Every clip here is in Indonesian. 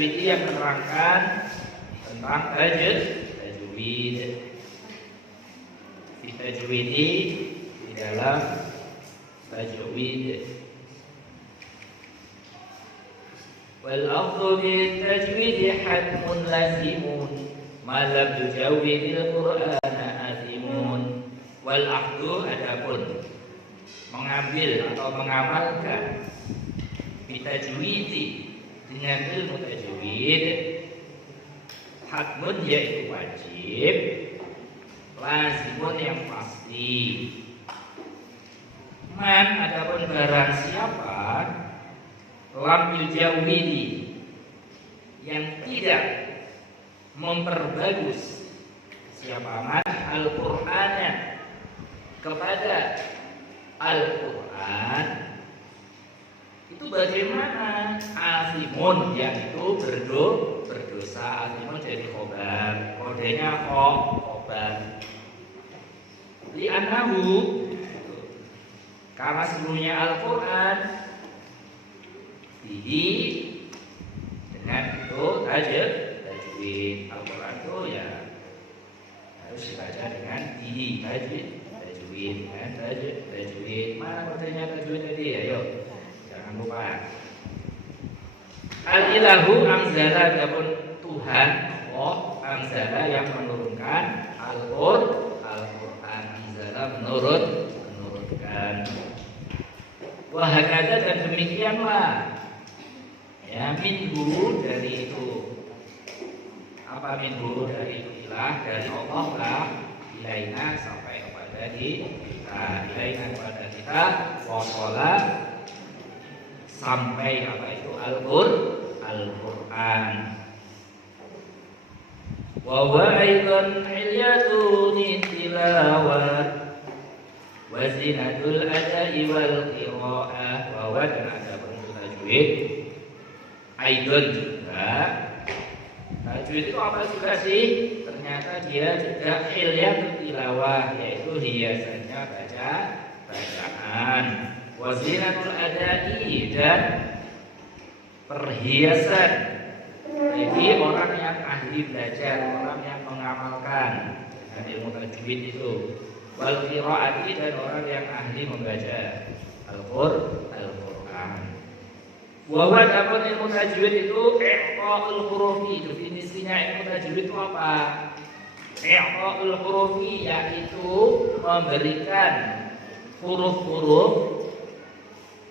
Al-Juwaidi yang menerangkan tentang tajwid. Tajwidi di dalam tajwid. Wal afdhu bil tajwid hatmun lazimun ma lam tujawwidil Qur'ana azimun. Wal afdhu adapun mengambil atau mengamalkan bitajwidi dengan ilmu tajwid hatmun yaitu wajib, lazimun yang pasti. Man adapun barang siapa lam yujawwidi yang tidak memperbagus siapa man Al-Qur'ana kepada Al-Qur'an itu bagaimana? Azimun yaitu berdosa. Azimun jadi khobar, kodenya khobar. Li'annahu karena seluruhnya Al-Quran bihi dengan itu tajwid. Al-Quran itu ya harus dibaca dengan bihi tajwid dengan tajwid. Mana kodenya tajwid tadi? Ayo jangan lupa. Al-ilahu anzala adapun Tuhan Allah anzala yang menurunkan Al-Quran anzala menurunkan. Wahakada dan demikianlah ya minhu dari itu. Apa minhu dari itu? Ilah dari Allah lah ilaina sampai kepada kita, ilaina kepada kita, wasala sampai apa itu Al-Quran. Wa huwa aidan hilyatun tilawat wa zinatul ada'i wal qira'ah. Wa huwa dan ada bentuk tajwid aidan juga. Tajwid itu apa juga sih? Ternyata dia juga hilyatun tilawah, yaitu hiasannya bacaan. Wa zinatul ada'i dan perhiasan bagi orang yang ahli belajar, orang yang mengamalkan dengan ilmu tajwid itu. Wal qiraati dan orang yang ahli membaca Al-Qur'an. Wa huwa adapun ilmu tajwid itu i'qa'ul hurufi. Definisinya ilmu tajwid itu apa? I'qa'ul hurufi yaitu memberikan huruf-huruf.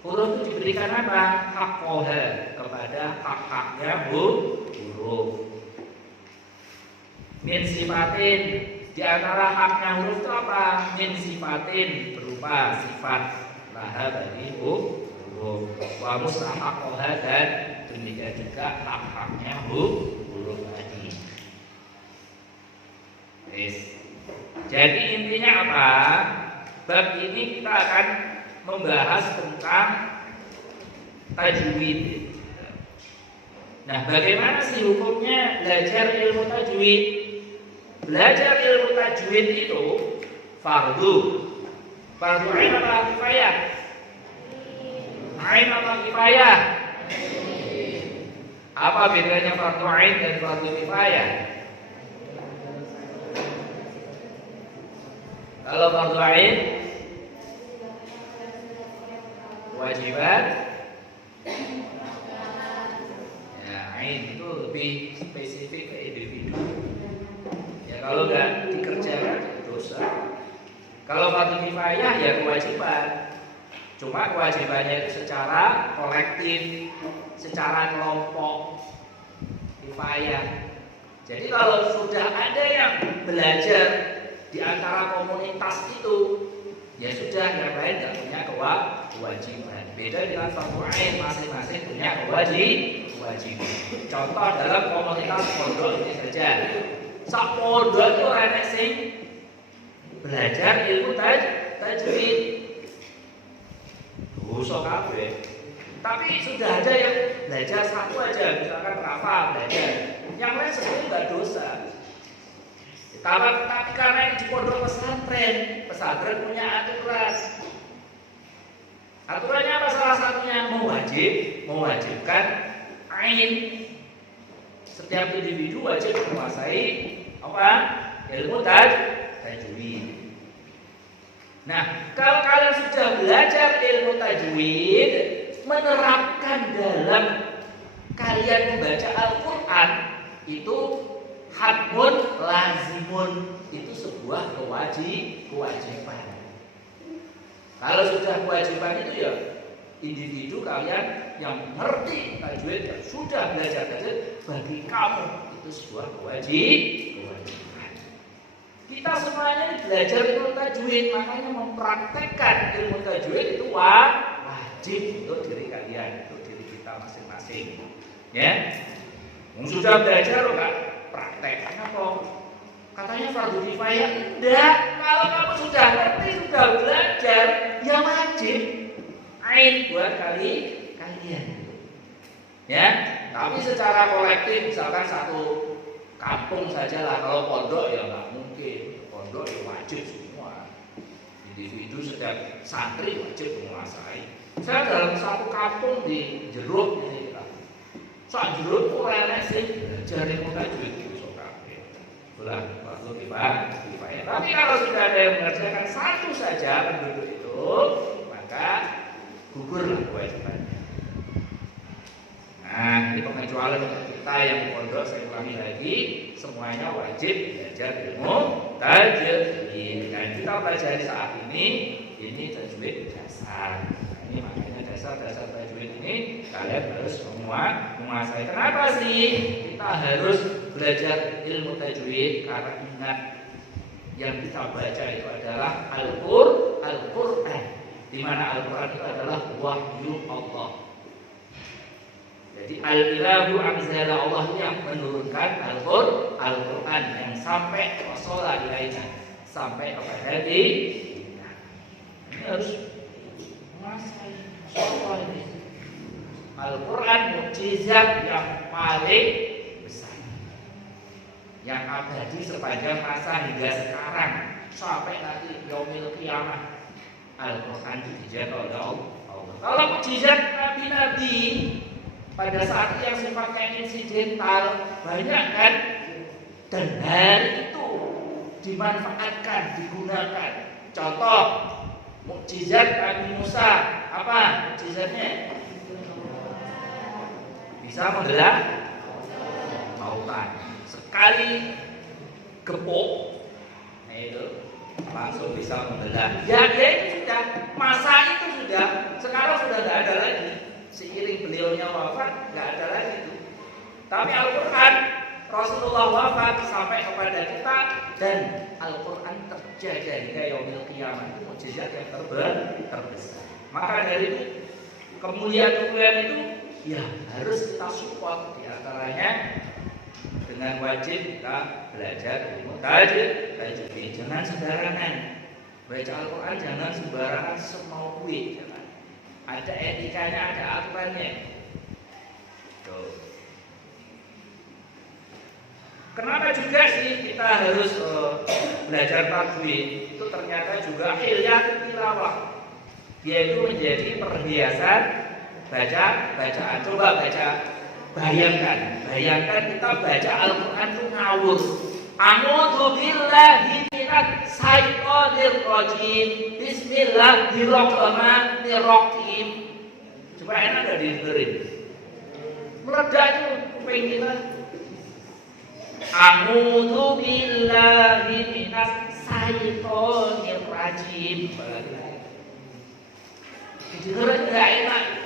Huruf itu diberikan apa? Haqqoha, kepada hak-haknya huruf. Min sifatin, di antara haknya huruf itu apa? Min sifatin, berupa sifat laha bagi huruf. Wa mustahaqqoha dan demikian juga hak-haknya huruf tadi. Jadi intinya apa? Bab ini kita akan membahas tentang tajwid. Nah, bagaimana sih hukumnya belajar ilmu tajwid? Belajar ilmu tajwid itu fardu. Fardu ain apa kifayah? Ain apa kifayah? Apa bedanya fardu ain dan fardu kifayah? Kalau fardu ain kewajiban ya, ain itu lebih spesifik ke individu ya, kalau nggak dikerjakan dosa. Kalau fardu kifayah ya kewajiban, cuma kewajibannya itu secara kolektif, secara kelompok kifayah. Jadi kalau sudah ada yang belajar di antara komunitas itu ya sudah, yang lain nggak punya kewajiban. Beda dengan fardu ain, masing-masing punya kewajiban. Contoh dalam komunitas pondok ini saja. Sak pondok itu enek sing belajar ilmu tajwid. Dosa kabeh. Tapi sudah ada yang belajar satu aja, misalkan Rafa belajar. Yang lain sebetulnya nggak dosa. Tapi karena ini di pondok pesantren punya aturan. Aturannya apa? Salah satunya mewajibkan ain. Setiap individu wajib menguasai apa? Ilmu tajwid. Nah, kalau kalian sudah belajar ilmu tajwid, menerapkan dalam kalian membaca Al-Quran itu hatmun lazimun, itu sebuah kewajiban. Kalau sudah kewajiban itu ya individu kalian yang mengerti tajwid, yang sudah belajar tajwid, bagi kamu itu sebuah kewajiban. Kita semuanya belajar ilmu tajwid, makanya mempraktekkan ilmu tajwid itu wajib untuk diri kalian, untuk diri kita masing-masing. Ya, sudah belajar enggak praktek, kenapa? Katanya fardu kifayah. Enggak, kalau kamu sudah ngerti, sudah belajar, ya wajib ain buat kalian. Ya, tapi secara kolektif misalkan satu kampung saja lah, kalau pondok ya nggak mungkin. Pondok ya wajib semua. Individu setiap santri wajib menguasai. Saya dalam satu kampung di Jeruk ini, sak Jeruk kok enak sih belajar ilmu tajwid iso kabeh. Bola waktu kifayah. Tapi kalau sudah ada yang mengerjakan satu saja penduduk itu, maka gugurlah kewajibannya. Nah, ini pengecualian untuk kita yang di pondok, saya ulangi lagi, semuanya wajib belajar ilmu tajwid. Dan kita pelajari saat ini tajwid dasar. Nah, ini makanya dasar-dasar tajwid ini kalian harus semua menguasai. Kenapa sih kita harus belajar ilmu tajwid? Karena ingat, yang kita baca itu adalah Al-Quran, di mana Al-Quran itu adalah wahyu Allah. Jadi al-ilahu anzala, Allah yang menurunkan Al-Quran yang sampai wasala ilaina, sampai kepada kita. Ini harus menguasai ini. Al-Quran mukjizat yang paling besar, yang abadi sepanjang masa hingga sekarang sampai nanti yaumil qiyamah. Al-Quran dijaga oleh Allah. Kalau mukjizat nabi-nabi pada saat yang sifatnya insidental banyak kan, dan hari itu dimanfaatkan, digunakan. Contoh mukjizat Nabi Musa, apa mukjizatnya? Bisa menggelar lautan. Sekali gepuk, nah itu langsung bisa menggelar. Ya dia itu sudah, masa itu sudah, sekarang sudah tidak ada lagi. Seiring beliaunya wafat, nggak ada lagi itu. Tapi Al-Quran, Rasulullah wafat sampai kepada kita, dan Al-Quran terjaga hingga yaumil qiyamah. Itu mukjizat yang terbesar. Maka dari itu kemuliaan-kemuliaan itu ya harus kita support, diantaranya dengan wajib kita belajar ilmu tajwid. Jangan sembarangan baca Al-Quran, jangan sembarangan semau kuit. Ada etikanya, ada aturannya. Tuh. Kenapa juga sih kita harus belajar tajwid? Itu ternyata juga hilyat tilawah, yaitu menjadi perhiasan bacaan. Coba bayangkan kita baca Al-Quran itu ngawur. A'udzu billahi minasy syaithanir rajim. Bismillahirrahmanirrahim. Coba enak enggak didengerin? Meledak itu kuping kita. A'udzu billahi minasy syaithanir rajim. Didengerin enggak enak.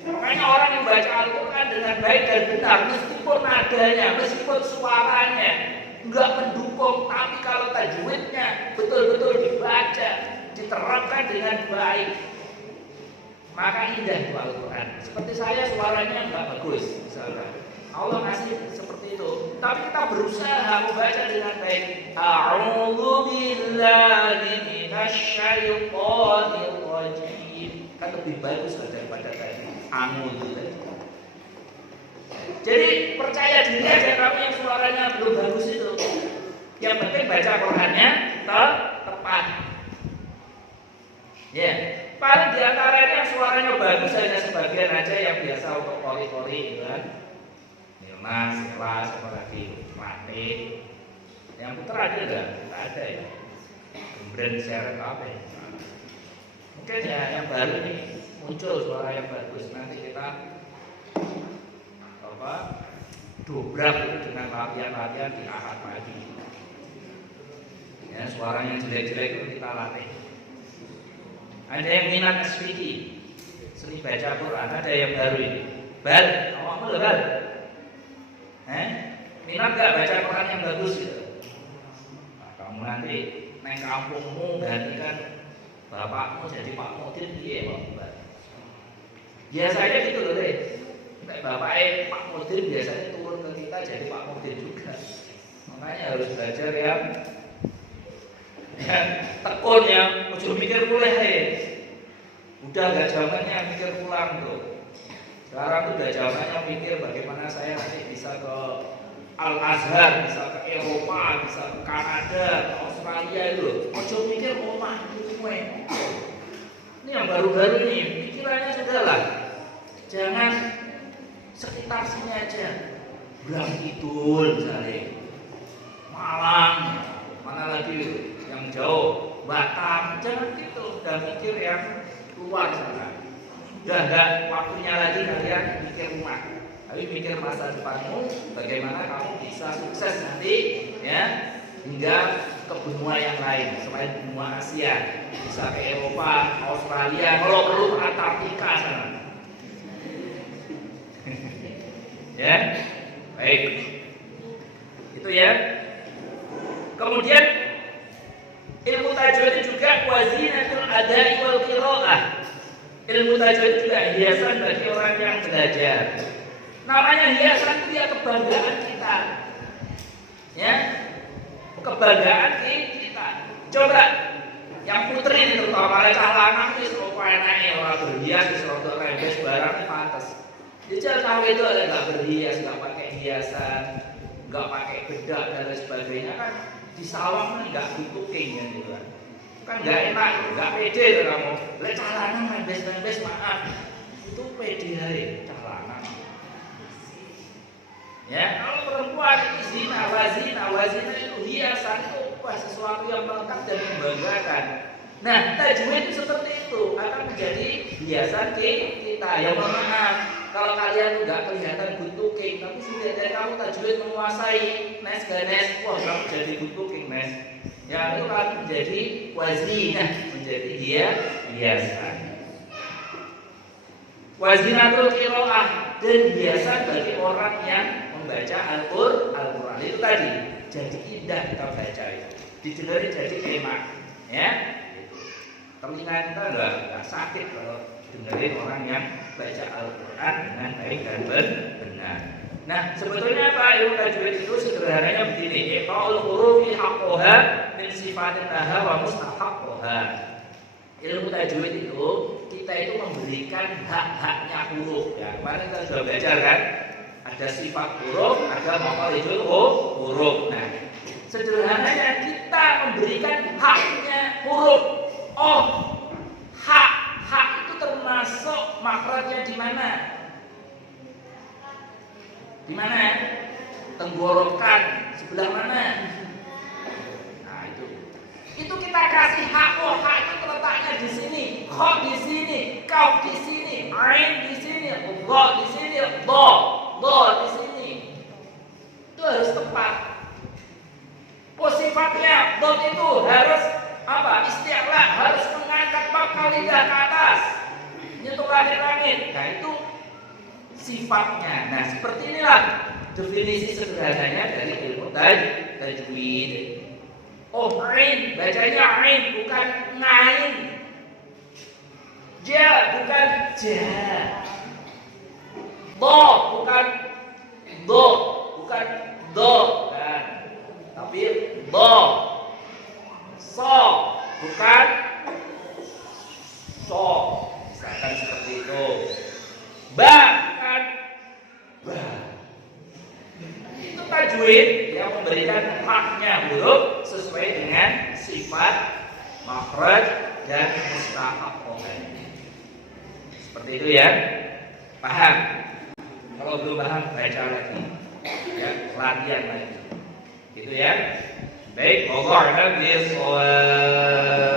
Makanya orang yang baca Al-Quran dengan baik dan benar, meskipun nadanya, meskipun suaranya enggak mendukung, tapi kalau tajwidnya betul-betul dibaca, diterapkan dengan baik, maka indah itu Al-Quran. Seperti saya suaranya enggak bagus, misalnya Allah kasih seperti itu, tapi kita berusaha membaca dengan baik. A'udzu billahi minasy syaithanir rajim, kan lebih bagus daripada tadi a'udzu. Jadi percaya diri aja kamu yang suaranya belum bagus itu. Yang penting baca Qurannya tepat. Ya, paling diantaranya suaranya bagus hanya sebagian aja yang biasa untuk kori-kori gitu kan. Ya, Mas, kelas, apa lagi? Latih. Yang putra ada enggak? Enggak ada ya. Brand seret apa ya? Mungkin ya yang baru ini muncul suara yang bagus. Nanti kita dobrak dengan latihan-latihan di Ahad pagi. Ya, suaranya jelek-jelek itu kita latih. Ada yang minat SVT, seni baca Quran, ada yang baru ini. Bal, awakmu lho Bal. Minat gak baca Quran yang bagus gitu? Nah, kamu nanti neng kampungmu gantikan bapakmu jadi Pak Mudin piye Pak? Biasanya gitu loh deh. Bapaknya Pak Mudin biasanya turun ke kita jadi Pak Mudin juga. Makanya harus belajar yang tekun yang ujung mikir mulai udah gak zamannya mikir pulang tuh. Sekarang tuh udah zamannya mikir bagaimana saya nanti bisa ke Al-Azhar, bisa ke Eropa, bisa ke Kanada, ke Australia itu. Ujung mikir omah itu semua. Ini yang baru-baru nih, pikirannya sudah lah. Jangan sekitar sini aja. Berang Kidul misalnya, Malang, mana lagi yang jauh, Batam, jangan gitu, udah mikir yang luar sana. Udah enggak waktunya lagi kalian mikir rumah, tapi mikir masa depanmu, bagaimana kamu bisa sukses nanti, ya, hingga ke benua yang lain, selain benua Asia, bisa ke Eropa, Australia, kalau perlu Antartika sana. Ya, baik, itu ya. Kemudian ilmu tajwid juga wazinatul adai wal qiraah. Ilmu tajwid juga hiasan bagi orang yang belajar. Namanya hiasan itu ya kebanggaan kita. Ya. Kebanggaan kita. Coba yang putri terutama mereka lanang wis kok enake ora berhias wis rada rembes barangnya pantes. Dijal tahu itu ada nggak berhias, nggak pakai hiasan, nggak pakai bedak dan lain sebagainya kan di sawah kan nggak butuking kan gitu kan nggak enak, nggak pede tuh kamu. Lek calanan rembes maaf itu pede hari calanan. Ya kalau perempuan itu zina itu hiasan itu sesuatu yang melekat dan membanggakan. Nah tajwid itu seperti itu akan menjadi hiasan kita yang maaf. Kalau kalian nggak kelihatan good looking, tapi sudah dari kamu tajwid menguasai nes ganes, wah kamu jadi good looking nes. Ya itu kan menjadi wazinah, menjadi hiasan. Wazinatul qiraah dan hiasan bagi orang yang membaca Al-Quran itu tadi. Jadi indah kita baca itu, didengar jadi enak, ya. Telinga kita nggak sakit kalau dengerin orang yang baca Al-Quran dengan baik dan benar. Nah, sebetulnya apa ilmu tajwid itu sederhananya begini: iqaul hurufi haqqaha min sifatin laha wa mustahaqqaha. Ilmu tajwid itu kita itu memberikan hak-haknya huruf. Ya, kemarin kita sudah belajar kan? Ada sifat huruf, ada makharijul huruf. Nah, sederhananya kita memberikan haknya huruf. Oh, hak itu termasuk makhrajnya di mana? Di mana? Tenggorokan sebelah mana? Nah itu kita kasih hak. Oh, hak itu terletaknya di sini, kha di sini, kaf di sini, ain di sini, dha di sini, dha di sini. Itu harus tepat. Oh, sifatnya dot itu harus apa? Isti'la, harus mengangkat pangkal lidah ke atas, nyentuh langit-langit. Nah itu sifatnya. Nah seperti inilah definisi sederhananya dari ilmu tajwid. Oh, ain, bacanya ain bukan ngain. Ja bukan ja. Do bukan do, bukan do kan. Tapi do. So bukan so. Misalkan seperti itu. Ba bukan ba. Itu tajwid yang memberikan haknya huruf sesuai dengan sifat, makhraj dan mustahaqah. Seperti itu ya. Paham? Kalau belum paham baca lagi. ya, latihan lagi. Gitu ya. Baik, Allah a'lam bishawab.